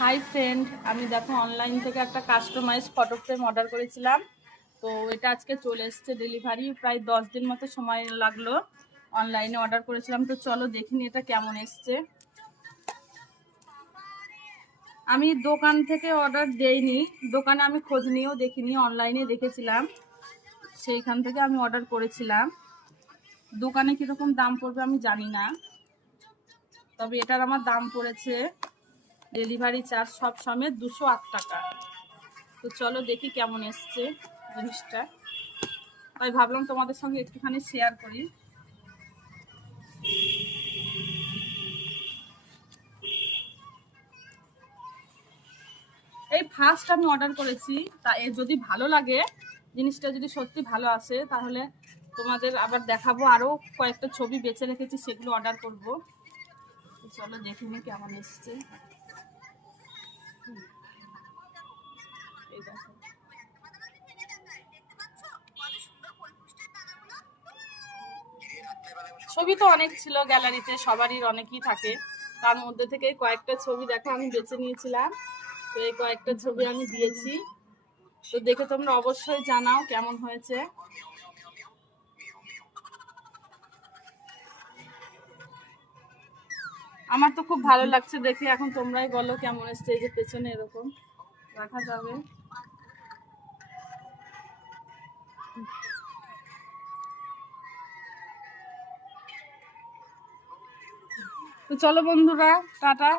Hi friend, আমি দেখো online থেকে একটা কাস্টমাইজ ফটো ফ্রেম অর্ডার করেছিলাম। তো এটা আজকে চলে এসছে, ডেলিভারি প্রায় 10 দিন মতো সময় লাগলো। অনলাইনে অর্ডার করেছিলাম, তো চলো দেখিনি এটা কেমন এসছে। আমি দোকান থেকে অর্ডার দেইনি, দোকানে আমি খোঁজ নিয়েও দেখিনি, অনলাইনে দেখেছিলাম, সেইখান থেকে আমি অর্ডার করেছিলাম। দোকানে কীরকম দাম পড়বে আমি জানি না, তবে এটার আমার দাম পড়েছে ডেলিভারি চার্জ সব সমেত 208 টাকা। তো চলো দেখি কেমন এসছে জিনিসটা, তাই ভাবলাম তোমাদের সঙ্গে একটুখানি শেয়ার করি। এই ফার্স্ট আমি অর্ডার করেছি, তা এর যদি ভালো লাগে, জিনিসটা যদি সত্যি ভালো আসে, তাহলে তোমাদের আবার দেখাবো। আরও কয়েকটা ছবি বেছে রেখেছি, সেগুলো অর্ডার করব। তো চলো দেখে নিই কেমন এসছে। এই দেখো, ছবি তো অনেক ছিল গ্যালারিতে, সবারই অনেকই থাকে, তার মধ্যে থেকে কয়েকটা ছবি দেখো আমি বেছে নিয়েছিলাম। তো এই কয়েকটা ছবি আমি দিয়েছি, তো দেখে তোমরা অবশ্যই জানাও কেমন হয়েছে। আমার তো খুব ভালো লাগছে দেখে, এখন তোমরাই বলো কেমন এসছে। এই যে পেছনে এরকম রাখা যাবে। তো চলো বন্ধুরা, টাটা।